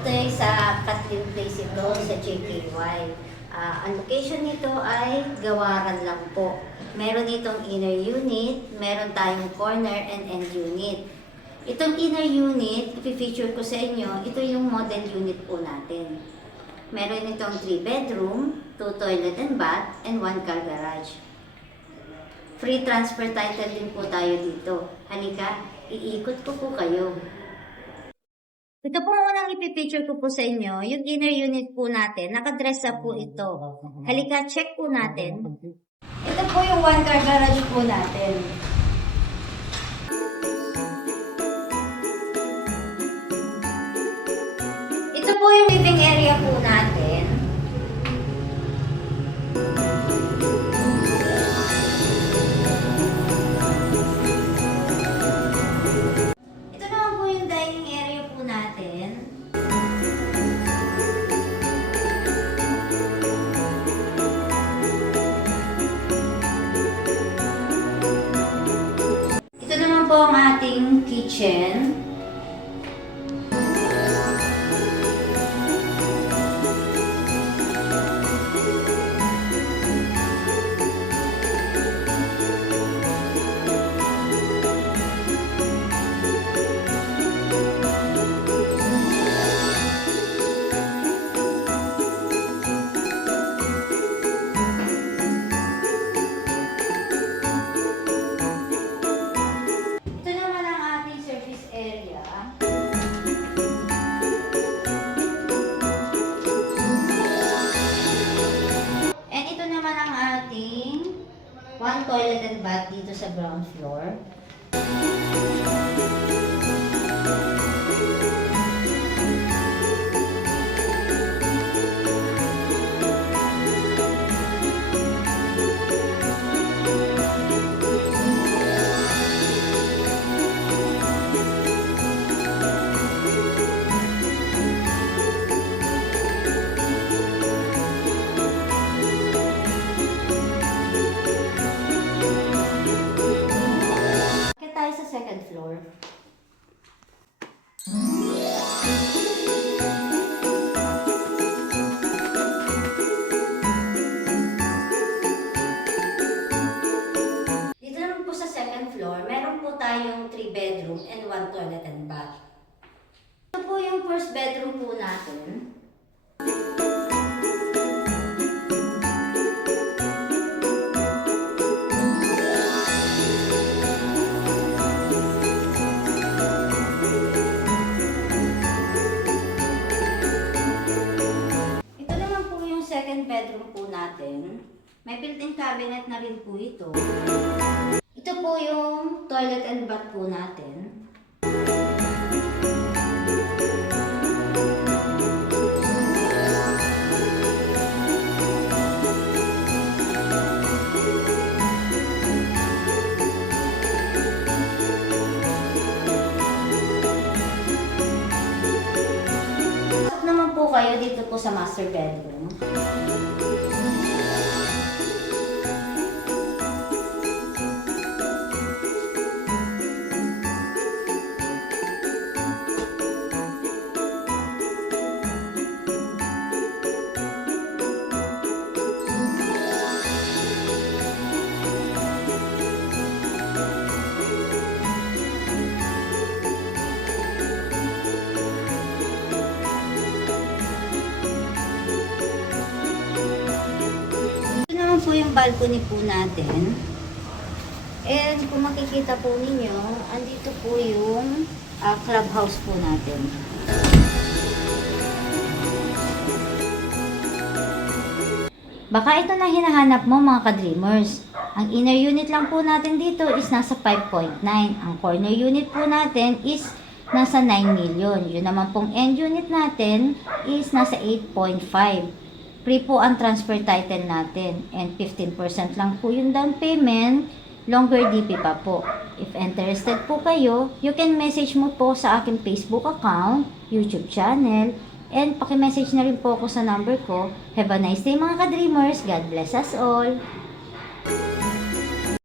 Ito ay sa Kathleen Place ito, sa JKY. Ang location nito ay gawaran lang po. Meron itong inner unit, meron tayong corner and end unit. Itong inner unit, ipifeature ko sa inyo, ito yung model unit po natin. Meron itong 3 bedroom, 2 toilet and bath, and 1 car garage. Free transfer title din po tayo dito. Halika, iikot ko po kayo. Ito po munang ipipicture ko po sa inyo, yung inner unit po natin, nakadress up po ito. Halika, check po natin. Ito po yung 1 car garage po natin. Ito po yung living area po natin. Ito naman po yung dining area po natin. Ito naman po ang ating kitchen. Ito naman ang ating service area. And ito naman ang ating 1 toilet and bath dito sa ground floor. Kaya tayo sa second floor. Dito naman po sa second floor, meron po tayong 3 bedroom and 1 toilet and bath. Ito po yung first bedroom po natin. Ito naman po yung second bedroom po natin. May built-in cabinet na rin po ito. Ito po yung toilet and bath po natin. Pasok naman po kayo dito po sa master bedroom. Ito naman po yung balcony po natin. And kung makikita po ninyo, andito po yung clubhouse po natin. Baka ito na hinahanap mo mga ka-dreamers. Ang inner unit lang po natin dito is nasa 5.9. Ang corner unit po natin is nasa 9 million. Yun naman pong end unit natin is nasa 8.5. Free po ang transfer title natin. And 15% lang po yung down payment. Longer DP pa po. If interested po kayo, you can message mo po sa aking Facebook account, YouTube channel, and paki-message na rin po ako sa number ko. Have a nice day mga ka-dreamers. God bless us all.